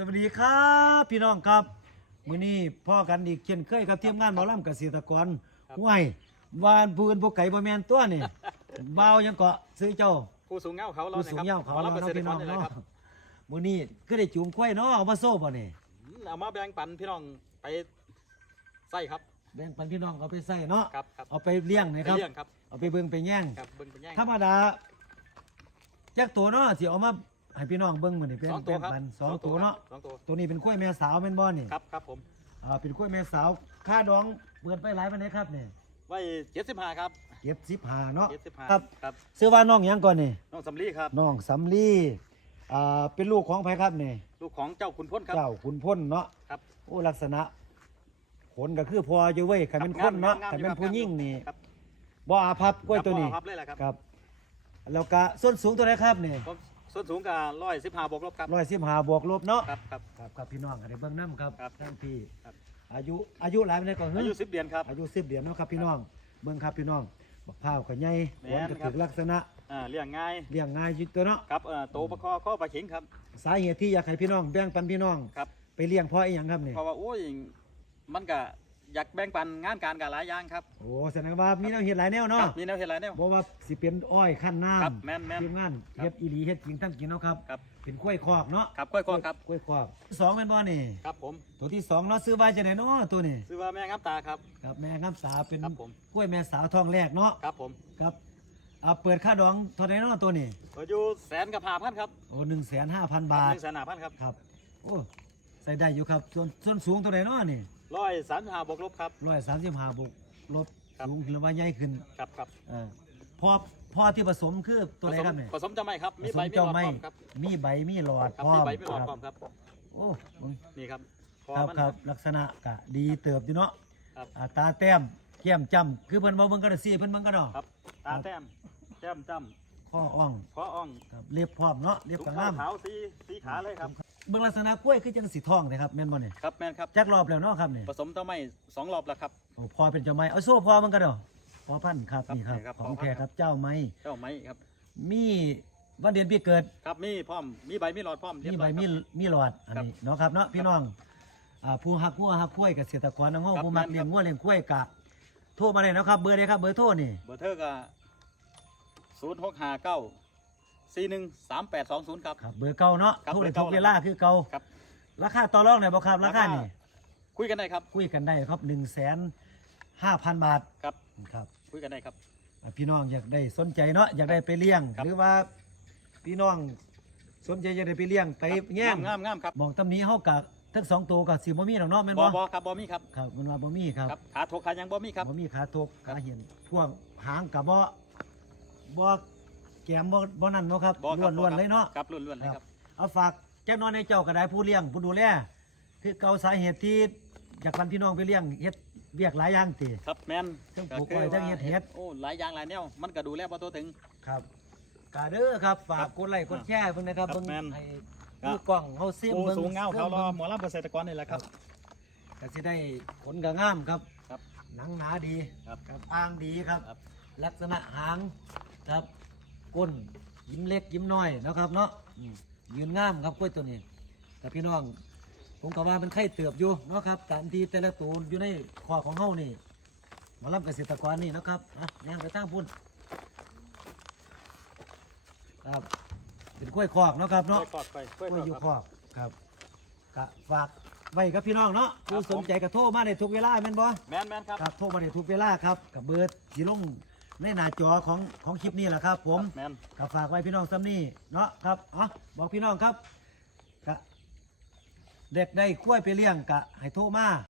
สวัสดีครับพี่น้องครับมื้อนี้พ่อกันอีกเช่นเคยกับทีมงานหมอลำเกษตรกรห้วยวานปืนพวกไก่บ่แม่นตัวนี่บ่าวยังเกาะซื้อเจ้าผู้สูงเงาเขาเราผู้เนี่ยสูงครับเยาวเขาหมอเนาะลำเกษตรพี่กน้รองนี่แหละเนาะครับมื้อนี้ก็ได้จูงควายเนาะเอามาโซ่บ่นี่อืมเอามาแบ่งปันพี่น้องไปใส่ครับแบ่งปันพี่น้องเอาไปใส่เนาะครับครับเอาไปเลี้ยงนะไปครับเลี้ยงครับเอาไปเบิ่งไปแย่งครับเบิ่งเป็นแย่งธรรมดาจักตัวเนาะสิเอามา ให้พี่น้องเบิ่งมื้อนี้เป็นสองตัวแบ่งครับปันสองตัวเนาะสองตัวตัวนี้เป็นควายแม่สาวแม่นบ่นี่ครับครับผมอ่าเป็นกล้วยแม่สาวค่าดองเปิดไปหลายปานใดครับเนี่ยไว้เจ็ดสิบห้าครับเก็บสิบหาเนาะเจ็ดสิบห้าครับครับซื้อว่าน้องหยังก่อนนี่น้องสำลีครับน้องสำลีอ่าเป็นลูกของไผครับนี่ลูกของเจ้าขุนพ้นครับ เจ้าขุนพ้นเนาะครับ โอ้ลักษณะขนก็คือพออยู่เว้ยคันเป็นคนเนาะงามคันๆเป็นผู้หญิงนี่ครับ บ่อาภัพกล้วยตัวนี้ครับเลยแหละครับ ครับแล้วก็ส้นสูงตัวไหนครับนี่ผม ส่วนสูงกับร้อยสิบห้าบวกลบครับ115บวกลบเนาะ ครับครับ ครับครับพี่น้องอันนี้เบิ่งน้ำครับครับท่านพี่ครับ อายุอายุหลายปานใดก่อนอายุสิบเดือนครับ อายุ10เดือนเนาะครับพี่น้องเบิ่งครับพี่น้องบักพร้าวก็ใหญ่แม่ขนนก็ครัถึบกลักษณะอ่าเลี้ยงง่ายเลี้ยงง่ายอยู่ตัวเนาะครับเอ่อโตประคอข้อปลาเข็งครับ สาเหตุที่อยากให้พี่น้องแบ่งปันพี่น้อง ครับ ไปเลี้ยงเพราะอีหยังครับนี่เพราะว่าโอ้ยมันก็ อยากแบ่งปันงานการกับหลายอย่างครับโอ้แสดงว่ามีแนวเฮ็ดหลายแนวคเนาะรับมีแนวเห็นหลายแนวบ่ว่าสิเป็นอ้อยขั้นน้ำครับแม่นแม่นทีมงานครับเฮ็ดอีหลีเฮ็ดจริงทั้งจริงเนาะครับ ครับ เป็นกล้วยคอกเนาะครับก้อยกองครับกล้วยคอกสองแม่นบ่นี่ ครับผมตัวที่สองเนาะซื้อไว้จะไหนเนาะตัวนี้ซื้อว่าแม่งับตาครับ ครับแม่งามสาเป็นครับผม กล้วยแม่สาวทองแรกเนาะครับผมครับเอาเปิดค่าดองเท่าไหร่เนาะตัวนี้เปิดอยู่แสนกับห้าพันครับโอ้1,500,000หบาทนึ่งแสนห้าพันครับ ครับ โอ้ ใส่ได้อยู่ครับ ส่วนส่วนสูงเท่าไหร่เนาะนี่ ร้อยสามห้าบวกลบครับ ร้อยสามสิบห้าบวกลบครับ สูงขึ้นหรือว่าใหญ่ขึ้นครับครับเออพอพอที่ผสมคือตัวไหนครับเนี่ยผสมจะไม่ครับผมีสใบมมีหลเจ้าอดไม้พร้อมครับมีใบมีหลอดครับพร้อมีมใบมีหลอดคพร้รัอบมครับ โอ้มึงนี่ครับพอครับมัน ครับลักษณะกะดีเติบอยู่เนาะครับ อ่าตาแต้มแก้มจำคือเพิ่นมาเบิ่งกันสิเพิ่นเบิ่งกันเนาะครับ ตาแต้มแก้มจ้ข้ออ่องำคออ่อง ครับเล็บพร้อมเนาะเล็บถุงกระเท้างาม ขาวสีสีขาเลยครับ เบิ่งลักษณะกล้วยคือจังสีทองนะครับแม่นบ่เนี่ยครับแม่นครับจักรอบแล้วเนาะครับเนี่ยผสมเจ้าไม้สองรอบแล้วครับ โอ้พอเป็นเจ้าไม้เอาโซ่พอมันกันเนาะพอพันธุ์ครับครับนี่ครับนี่ครับของพอพันธุ์แท้ครับเจ้าไม้เจ้าไม้ครับมีวันเดือนปีเกิด ครับมีพร้อมมีใบมีหลอดพร้อมเรียมีบใบร้อยมีครับมีหลอดอันนี้เนาะครับเนาะพี่น้องอ่าผู้ฮักงัวฮักควายเกษตรกรน้องครับผู้มักแม่นเลี้ยงครับงัวเลี้ยงควายกะโทรมาเลยนะครับเบอร์เลยครับเบอร์โทรนี่เบอร์เทอร์ก็ศูนย์หกห้าเก้า สี่หนึ่งสามแปดสองศูนย์ครับ ครับเบอร์เก่าเนาะครับโทรได้เบอร์เก่าทุกเวลาคือเก่าครับ ราคาต่อรองได้บ่ครับราคานี่คุยกันได้ครับ คุยกันได้ครับ1 5 0 0 0 0บาทครับ ครับคุยกันได้ครับ อ่าพี่น้องอยากได้สนใจเนาะอยากได้ไปเลี้ยง ครับ หรือว่าพี่น้องสนใจอยากได้ไปเลี้ยงไปแย่งงามงามครับมองตำนี้เฮากะทั้งสองตัวกับสิบ่มีดอกเนาะแม่นบอบ่บอครับบอมีครับครับมันว่าบ่มีครับ ครับขาถกขายังบอมีครับ บ่มีขาตกครัขาบเห็นพ่วงหางกับบ่บ่ แกมบ่บ่นั่นเนาะครับบอครับล้วนบ่ๆเลยเนาะ ครับล้วนๆเลยครับ เอาฝากแจ้งนอนในเจ้าก็ได้ผู้เลี้ยงผู้ดูแลคือเก่าสาเหตุที่อยากวันพี่น้องไปเลี้ยงเฮ็ดเวียกหลายอย่างติ ครับแมนทั้งปลูกอ้อยทั้งเฮ็ดเห็ด โอ้หลายอย่างหลายแนวมันก็ดูแลพอตัวถึง ครับกาเด้อครับฝาครักบกดไลค์กดแชร์เพิ่นนะครับครับเบิ่งแม่น ให้ครับมือกล้องเฮาซิมโอ้เบิ่งสูงเงาเขารอบิ่งหมอลำเกษตรกรนี่แหละครับ ก็สิได้ผลก็งามครับ ครับหนังหนาดีครับ ครับอ่างดีครับ ครับลักษณะหางครับ ก้นยิ้มเล็กยิ้มน้อยนะครับเนาะอืมยืนงามครับกล้วยตัวนี้แต่พี่น้อง ผมก็ว่ามันไข่เติบอยู่เนาะครับตามที่แต่ละตัวอยู่ในคอของเฮานี่หมารับเกษตรกรนี่นะครับอะย่างไปตั้งพุ่นครับเป็นกล้วยคอกเนาะครับกล้เนาะวยคอกไปกกล้วยล้วยอยู่คคอกอกครับกะฝากไว้กับพี่น้องเนาะครับผู้สนใจก็โทรมาได้ทุกเวลาแม่นบ่แมนแมนครับ ครับโทรมาได้ทุกเวลาครับกับเบอร์สีลง ในหน้าจอของของคลิปนี้แหละครับ ผมแมนก็ฝากไว้พี่น้องซ้ำนี่เนาะครับอ๋อบอกพี่น้องครับกะเด็กได้กล้วยไปเลี้ยงกะให้โทรมา